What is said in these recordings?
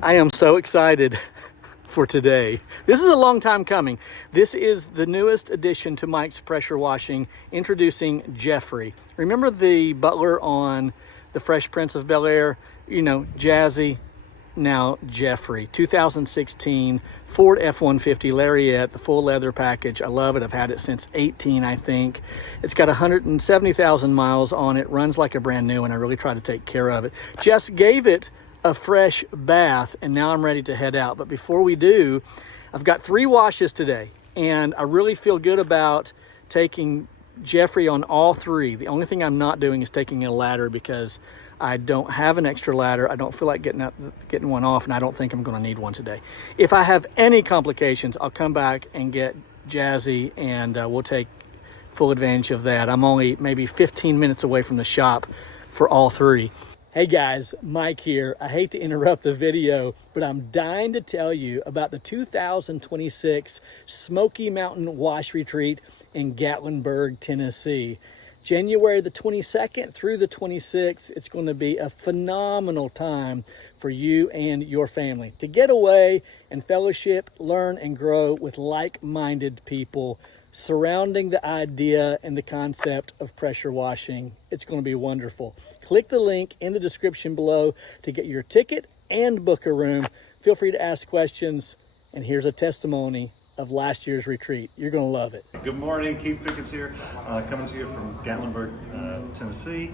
I am so excited for today. This is a long time coming. This is the newest addition to Mike's Pressure Washing, introducing Geoffrey. Remember the butler on The Fresh Prince of Bel-Air? You know, Jazzy. Now Geoffrey, 2016 Ford F-150 Lariat, the full leather package. I love it. I've had it since 18, I think. It's got 170,000 miles on it, runs like a brand new, and I really try to take care of it. Just gave it a fresh bath, and now I'm ready to head out. But before we do, I've got 3 washes today, and I really feel good about taking Geoffrey on all 3. The only thing I'm not doing is taking a ladder because I don't have an extra ladder. I don't feel like getting one off, and I don't think I'm going to need one today. If I have any complications, I'll come back and get Jazzy, and we'll take full advantage of that. I'm only maybe 15 minutes away from the shop for all 3. Hey guys, Mike here. I hate to interrupt the video, but I'm dying to tell you about the 2026 Smoky Mountain Wash Retreat in Gatlinburg, Tennessee. January the 22nd through the 26th, it's going to be a phenomenal time for you and your family to get away and fellowship, learn, and grow with like-minded people surrounding the idea and the concept of pressure washing. It's going to be wonderful. Click the link in the description below to get your ticket and book a room. Feel free to ask questions, and here's a testimony of last year's retreat. You're going to love it. Good morning, Keith Pickens here, coming to you from Gatlinburg, Tennessee.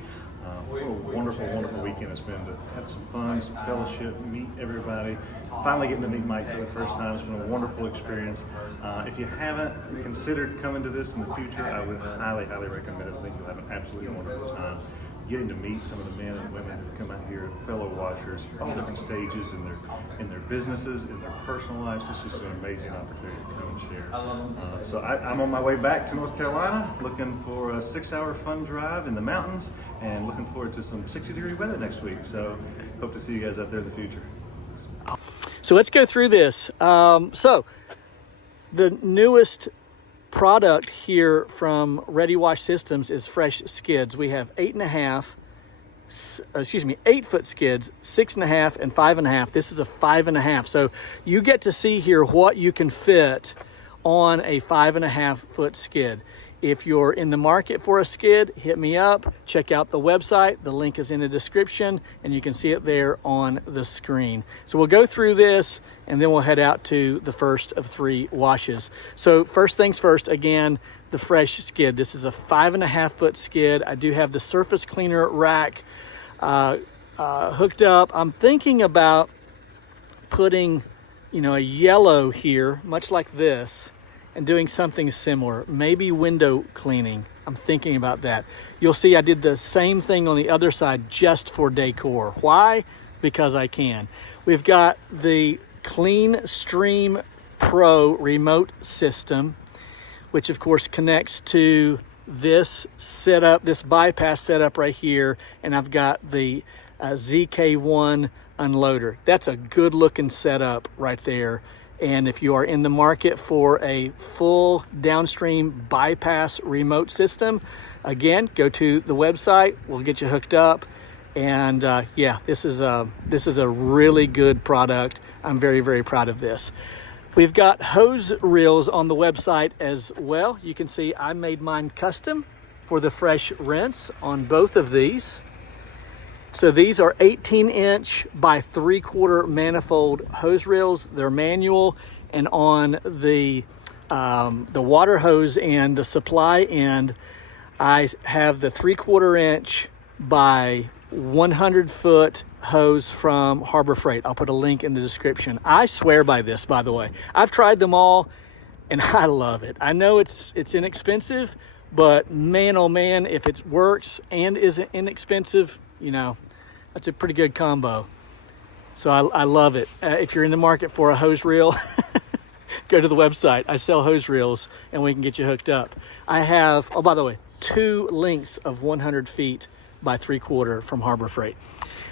What a wonderful, wonderful weekend it's been to have some fun, some fellowship, meet everybody. Finally getting to meet Mike for the first time. It's been a wonderful experience. If you haven't considered coming to this in the future, I would highly, highly recommend it. I think you'll have an absolutely wonderful time getting to meet some of the men and women who've come out here, fellow washers, all different stages in their businesses, in their personal lives. It's just an amazing opportunity to come and share. So I'm on my way back to North Carolina, looking for a 6-hour fun drive in the mountains, and looking forward to some 60-degree weather next week. So hope to see you guys out there in the future. So let's go through this. So the newest product here from Ready Wash Systems is fresh skids. We have 8 foot skids, 6.5 and 5.5. This is a 5.5. So you get to see here what you can fit on a 5.5 foot skid. If you're in the market for a skid, hit me up. Check out the website. The link is in the description, and you can see it there on the screen. So we'll go through this, and then we'll head out to the first of 3 washes. So first things first, again, the fresh skid. This is a 5.5 foot skid. I do have the surface cleaner rack hooked up. I'm thinking about putting, a yellow here, much like this, and doing something similar, maybe window cleaning. I'm thinking about that. You'll see I did the same thing on the other side just for decor. Why? Because I can. We've got the Clean Stream Pro remote system, which of course connects to this setup, this bypass setup right here, and I've got the ZK1 unloader. That's a good looking setup right there. And if you are in the market for a full downstream bypass remote system, again, go to the website. We'll get you hooked up. And yeah, this is a really good product. I'm very, very proud of this. We've got hose reels on the website as well. You can see I made mine custom for the fresh rinse on both of these. So these are 18-inch by 3/4 manifold hose reels. They're manual, and on the water hose and the supply end, I have the 3/4 inch by 100 foot hose from Harbor Freight. I'll put a link in the description. I swear by this, by the way. I've tried them all, and I love it. I know it's inexpensive, but man, oh man, if it works and isn't inexpensive, that's a pretty good combo. So I love it. If you're in the market for a hose reel, go to the website. I sell hose reels, and we can get you hooked up. I have, oh, by the way, 2 lengths of 100 feet by 3/4 from Harbor Freight.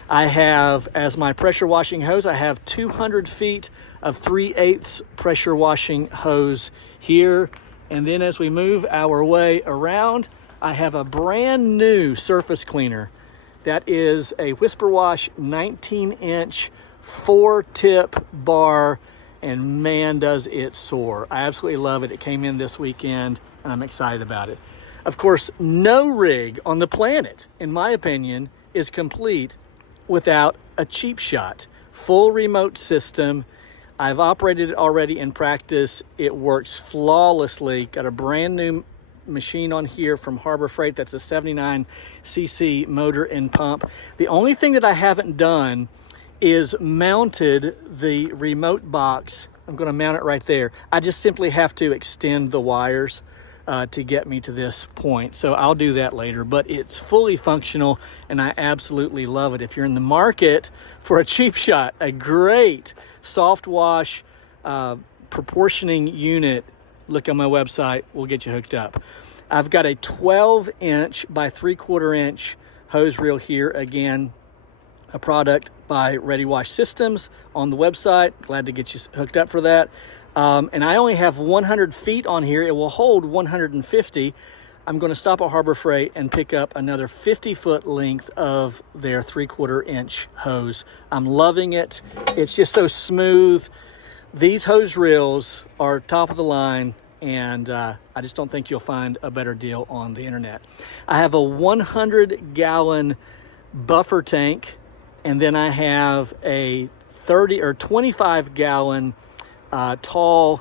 I have, as my pressure washing hose, I have 200 feet of 3/8 pressure washing hose here. And then as we move our way around, I have a brand new surface cleaner. That is a Whisper Wash 19-inch 4-tip bar, and man, does it soar. I absolutely love it. It came in this weekend, and I'm excited about it. Of course, no rig on the planet, in my opinion, is complete without a cheap shot. Full remote system. I've operated it already in practice. It works flawlessly. Got a brand new machine on here from Harbor Freight. That's a 79cc motor and pump. The only thing that I haven't done is mounted the remote box. I'm going to mount it right there. I just simply have to extend the wires to get me to this point. So I'll do that later, but it's fully functional and I absolutely love it. If you're in the market for a cheap shot, a great soft wash proportioning unit, look on my website, we'll get you hooked up. I've got a 12-inch by 3/4 inch hose reel here. Again, a product by Ready Wash Systems on the website. Glad to get you hooked up for that. And I only have 100 feet on here. It will hold 150. I'm going to stop at Harbor Freight and pick up another 50-foot length of their 3/4 inch hose. I'm loving it. It's just so smooth. These hose reels are top of the line, and I just don't think you'll find a better deal on the internet. I have a 100-gallon buffer tank, and then I have a 30 or 25-gallon tall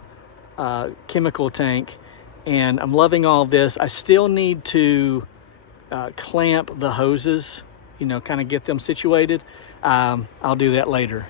chemical tank, and I'm loving all of this. I still need to clamp the hoses, you know, kind of get them situated. I'll do that later.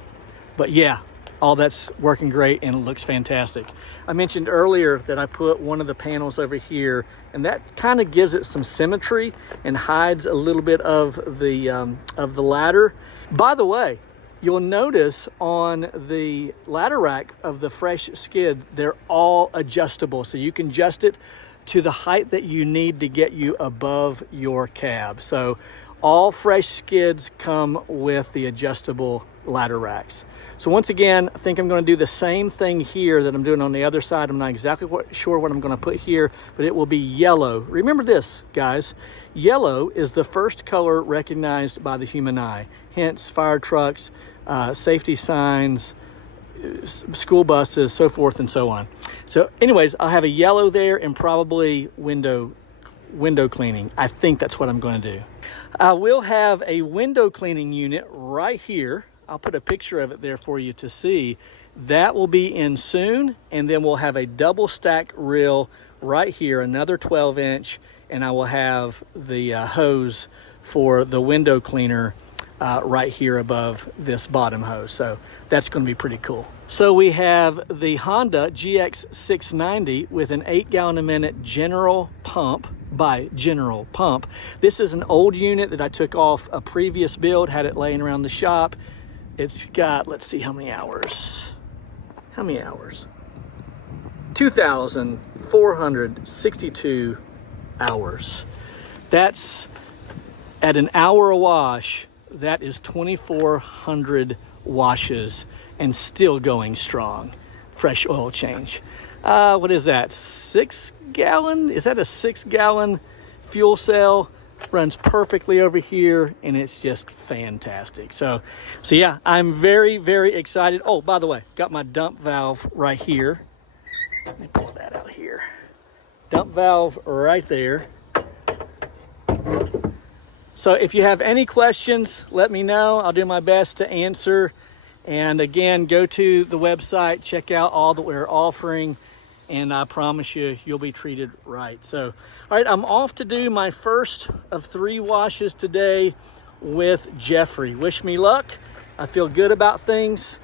But yeah, all that's working great and it looks fantastic. I mentioned earlier that I put one of the panels over here, and that kind of gives it some symmetry and hides a little bit of the ladder. By the way, you'll notice on the ladder rack of the Fresh skid, they're all adjustable. So you can adjust it to the height that you need to get you above your cab. So all Fresh skids come with the adjustable ladder racks. So once again, I think I'm going to do the same thing here that I'm doing on the other side. I'm not exactly sure what I'm going to put here, but it will be yellow. Remember this, guys. Yellow is the first color recognized by the human eye. Hence, fire trucks, safety signs, school buses, so forth and so on. So anyways, I'll have a yellow there and probably window cleaning. I think that's what I'm going to do. I will have a window cleaning unit right here. I'll put a picture of it there for you to see. That will be in soon, and then we'll have a double stack reel right here, another 12-inch, and I will have the hose for the window cleaner right here above this bottom hose. So that's going to be pretty cool. So we have the Honda GX690 with an 8-gallon a minute General Pump by General Pump. This is an old unit that I took off a previous build, had it laying around the shop. It's got, let's see how many hours. How many hours? 2,462 hours. That's at an hour a wash. That is 2,400 washes and still going strong. Fresh oil change. What is that? 6-gallon? Is that a 6-gallon fuel cell? Runs perfectly over here, and it's just fantastic. So yeah, I'm very, very excited. Oh, by the way, got my dump valve right here. Let me pull that out here. Dump valve right there. So if you have any questions, let me know. I'll do my best to answer. And again, go to the website, check out all that we're offering, and I promise you, you'll be treated right. So, all right, I'm off to do my first of 3 washes today with Geoffrey. Wish me luck. I feel good about things.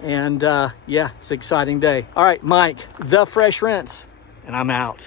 And yeah, it's an exciting day. All right, Mike, the Fresh Rinse, and I'm out.